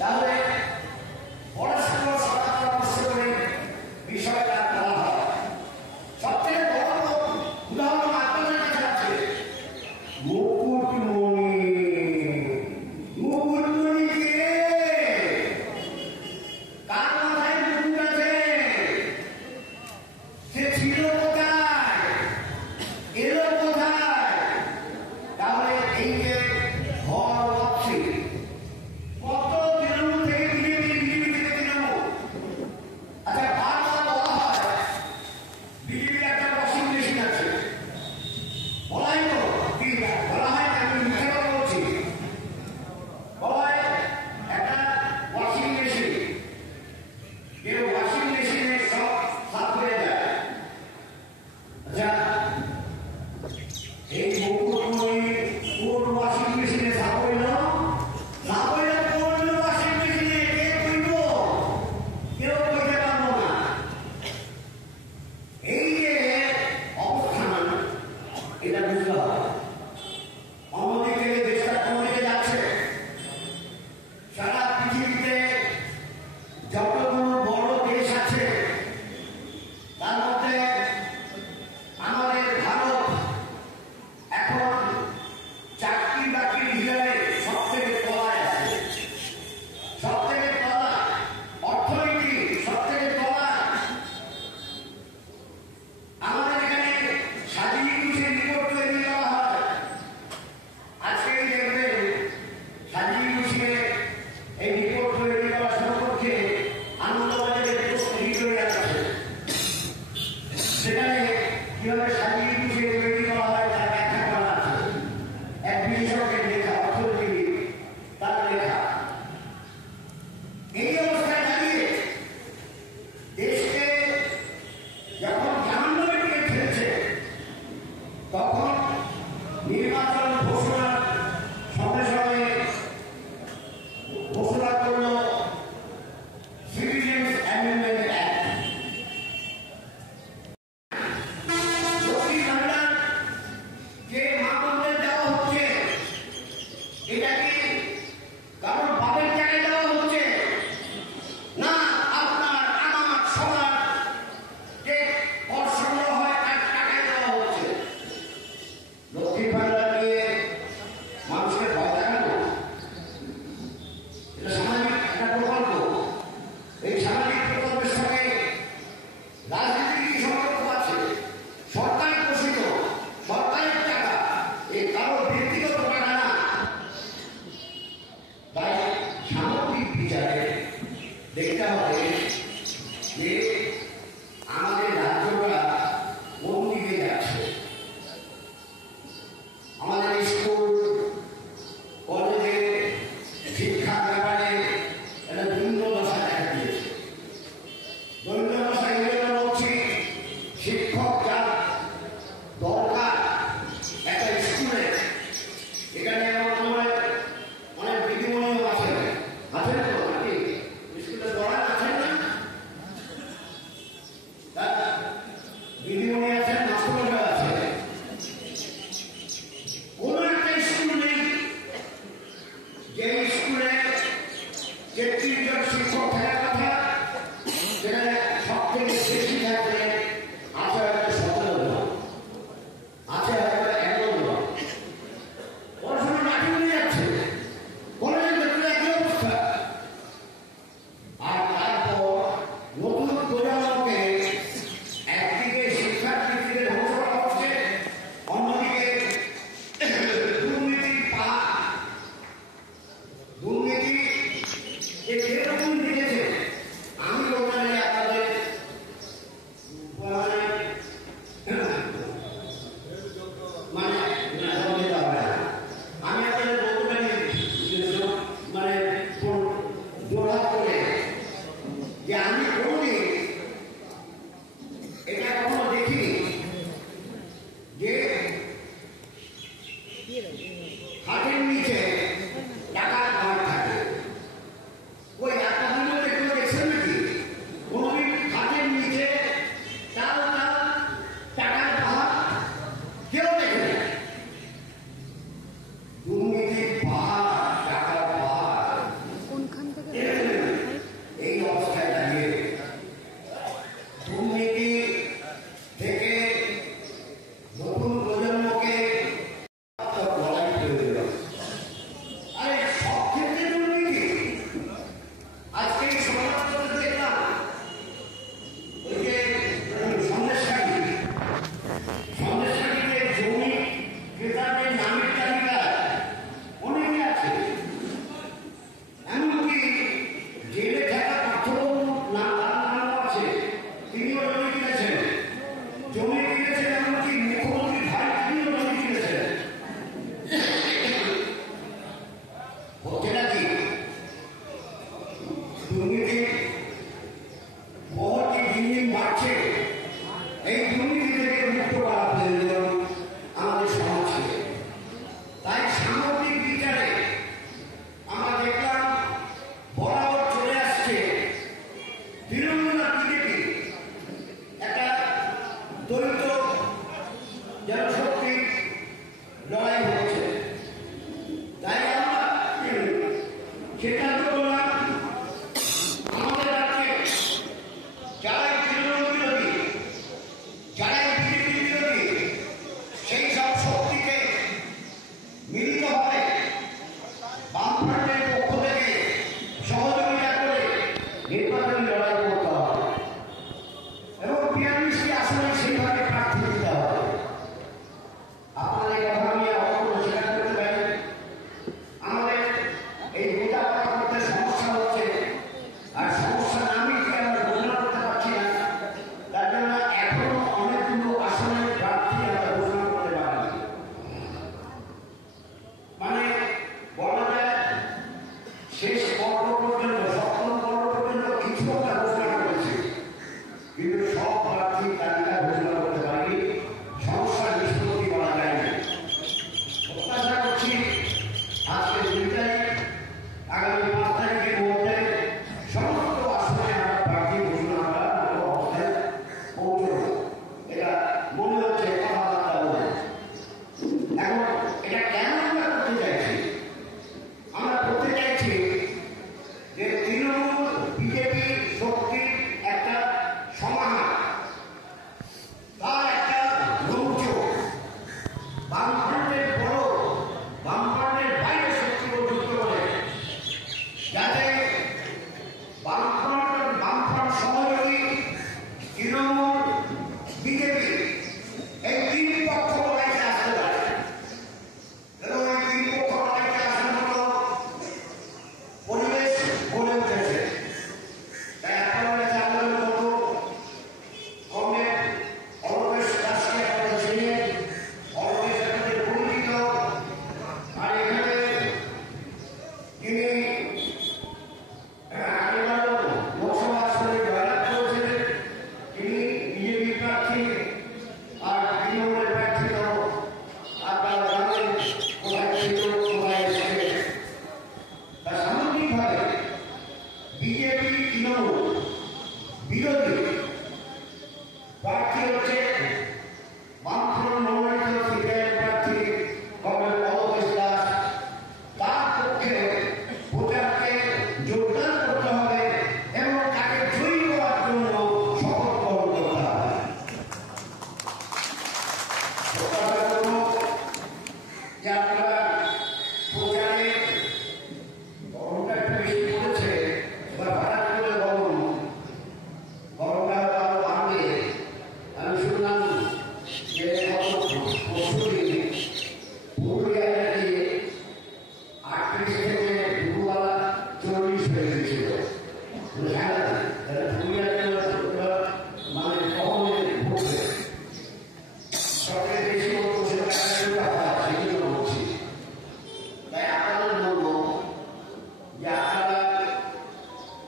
তাহলে বিচারে দেখতে হবে যে আমাদের রাজ্যটা কোন দিকে যাচ্ছে। আমাদের স্কুল কলেজে শিক্ষার ব্যাপারে একটা ভিন্ন দশা দেখা দিয়েছে। ভিন্ন দশা এগুলো বলছি, শিক্ষক যা দরকার একটা স্কুলে, এখানে অনেক দিদিমণিও আছেন তো নাকি? স্কুলে পড়ান আছেন না? দিদিমণি আছেন, মাস্টারমশাই আছে। কোন একটা স্কুল নেই যে স্কুলে ৩৩ জন শিক্ষক থাকার কথা, সেখানে সব থেকে বেশি থাকলে আছে হয়তো ১৭ জন, আছে হয়তো ১১ জন। পড়াশোনা মাটি নিয়ে যাচ্ছে, কলেজের ক্ষেত্রে একই অবস্থা। আর তারপর নতুন প্রজন্মকে একদিকে শিক্ষার দিক থেকে ধ্বংস করা হচ্ছে, অন্যদিকে দুর্নীতির পাহাড়। দুর্নীতি যেরকম দিয়েছে, আমি ওখানে আপনাদের আমি আপনাদের বলতে পারি জোড়া করে যে আমি কোনদিন এটা কখনো দেখিনি যে হাতের নিচে টাকার ঘর থাকে। ওই আপনাদের মধ্যে কেউ দেখছেন নাকি কোনদিন হাতের নিচে টাকার পাহাড়? কেউ দেখে না। দুর্নীতির পাহাড়, টাকার পাহাড়, এই অবস্থায় দাঁড়িয়ে দুর্নীতি থেকে নতুন প্রজন্মকে লড়াই করে দিল। আরে সব ক্ষেত্রে দুর্নীতি। আজকে এই সমাজপত্রে দেখলাম ওই যে সন্দেশখালীতে জমি ক্রেতাদের নামের তালিকায় অনেকে আছে। এমনকি জেলে থাকা পার্থবাবু নাম আছে, তিনিও জমি কিনেছেন। এমনকি মুখ্যমন্ত্রী ভাই, তিনিও জমি কিনেছেন। হচ্ছে নাকি দুর্নীতি বহরটি দিন দিন বাড়ছে। এই দুর্নীতি থেকে মুক্ত করা প্রয়োজন আমাদের সমাজকে। তাই সামগ্রিক বিচারে আমরা দেখলাম বরাবর চলে আসছে তৃণমূল আর বিজেপি একটা দ্বৈত জনশক্তির লড়াই হচ্ছে। তাই আমরা সিদ্ধান্ত করলাম আমাদের রাজ্যে যারা তৃণমূল বিরোধী, যারা বিজেপি বিরোধী, সেই সব শক্তিকে মিলিতভাবে বামফ্রন্টের পক্ষ থেকে সহযোগিতা করে নির্বাচনী লড়াই করতে হবে এবং ৪২টি আসনে সেইভাবে প্রার্থী দিতে হবে। আপনাদের কথা আমি অবশ্যই স্বীকার করতে পারি, আমাদের এই গোটা কথা করতে সমস্যা হচ্ছে। আর সমস্যা আমি আমরা ঘোষণা করতে পারছি না, তার জন্য এখনো অনেকগুলো আসনের প্রার্থী আমরা ঘোষণা করতে পারি। মানে বলা যায় শেষ পর্ব পর্যন্ত, সপ্তম পর্ব পর্যন্ত কিছু আমরা ঘোষণা করেছি, কিন্তু সব প্রার্থীর তালিকা ঘোষণা করতে পারিনি। সমস্যার নিষ্পত্তি করা যায়নি। প্রত্যাশা করছি আজকে ২ তারিখ, আগামী ৫ তারিখের মধ্যে সমস্ত আসনে আমরা প্রার্থী ঘোষণা করার মতো অবস্থায় পৌঁছব। এটা মনে হচ্ছে কথাবার্তা বলে। এখন এটা কেন আমরা করতে চাইছি? আমরা করতে চাইছি তিনি আগেবারও লোকসভা আসনে জয়লাভ করেছিলেন। তিনি বিজেপি প্রার্থী, আর তৃণমূলের প্রার্থী আপনারা জানেন কোথায় ছিল, কোথায় এসেছে। তা সামগ্রিকভাবে বিজেপি তৃণমূল বিরোধী প্রার্থী হচ্ছে বামফ্রন্ট মনোনীত সিপিআইএম প্রার্থী কমরেড অলোকেশ দাস। তার পক্ষে ভোটারকে যোগদান করতে হবে এবং তাকে জয়ী করার জন্য শপথ গ্রহণ করতে হবে। যে আপনারা প্রচারে গরমটা একটু বেশি পড়েছে, এবার হঠাৎ করে গরমটা আরো বাড়বে। আমি শুনলাম যে পরশুদিন পুরুলিয়ায় নাকি 38 থেকে দুপুরবেলা 40 হয়ে গেছিল। পুরুলিয়াতে মানে কখনো ঘুরবে সবচেয়ে বেশি সেগুলো বলছি। তাই আপনাদের বলবো যে আপনারা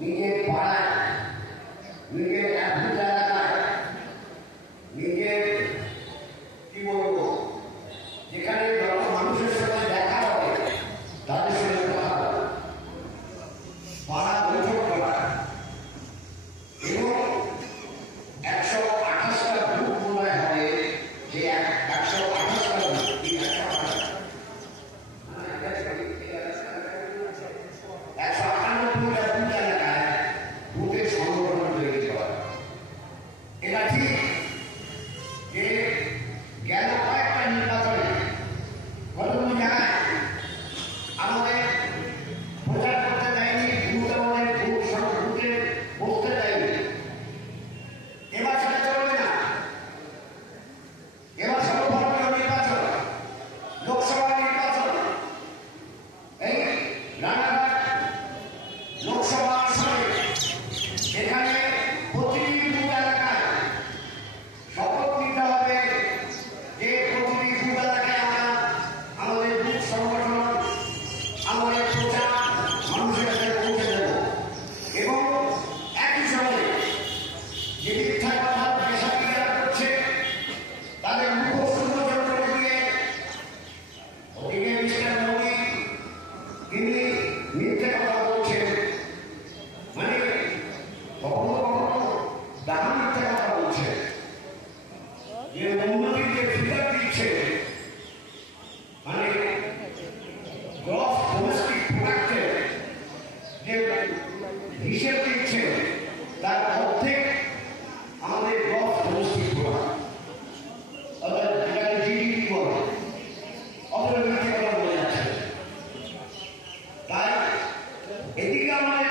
নিজের পাড়ায়, নিজের এলাকায়, নিজের কি বলবো যেখানে যত মানুষের সাথে দেখা হবে তাদের সঙ্গে কথা বলা, পাড়া বৈঠক করা এবং 128টা গ্রুপ মনে হবে যে 128টা গ্রুপ, 198টা বুথ এলাকায় বুথের সংগঠন তৈরি করা। এটা ঠিক যে গেল কয়েকটা নির্বাচনে কতগুলো জায়গায় আমাদের প্রচার করতে দেয়নি, বুথ আমাদের বুথে বসতে দেয়নি। এবার সেটা চলবে না। এবার সর্বভারতীয় নির্বাচন, লোকসভা নির্বাচন, এই রানাঘাট লোকসভা আসনে এখানে প্রতিটি বুথ এলাকায় শপথ নিতে হবে যে প্রতিটি বুথ এলাকায় আমরা আমাদের বুথ সংগঠন, আমাদের প্রচার মানুষের কাছে পৌঁছে দেব এবং একই সঙ্গে যে মিথ্যা কথা পেশাদাররা করছে তাদের মুখস্থ যন্ত্র দিয়ে ওদিকে মিস্টার মোদী তিনি মিথ্যে কথা বলছেন, মানে কখনো কখনো দাম মিথ্যে কথা বলছে, যে উন্নতির যে ফিগার দিচ্ছে মানে গ্রস ডোমেস্টিক প্রোডাক্টের যে হিসেব দিচ্ছে তার অর্ধেক আমাদের গ্রস ডোমেস্টিক প্রোডাক্ট, অর্থাৎ যেটাকে জিডিপি বলে, অথবা মিথ্যে কথা বলে যাচ্ছে। তাই এদিকে আমাদের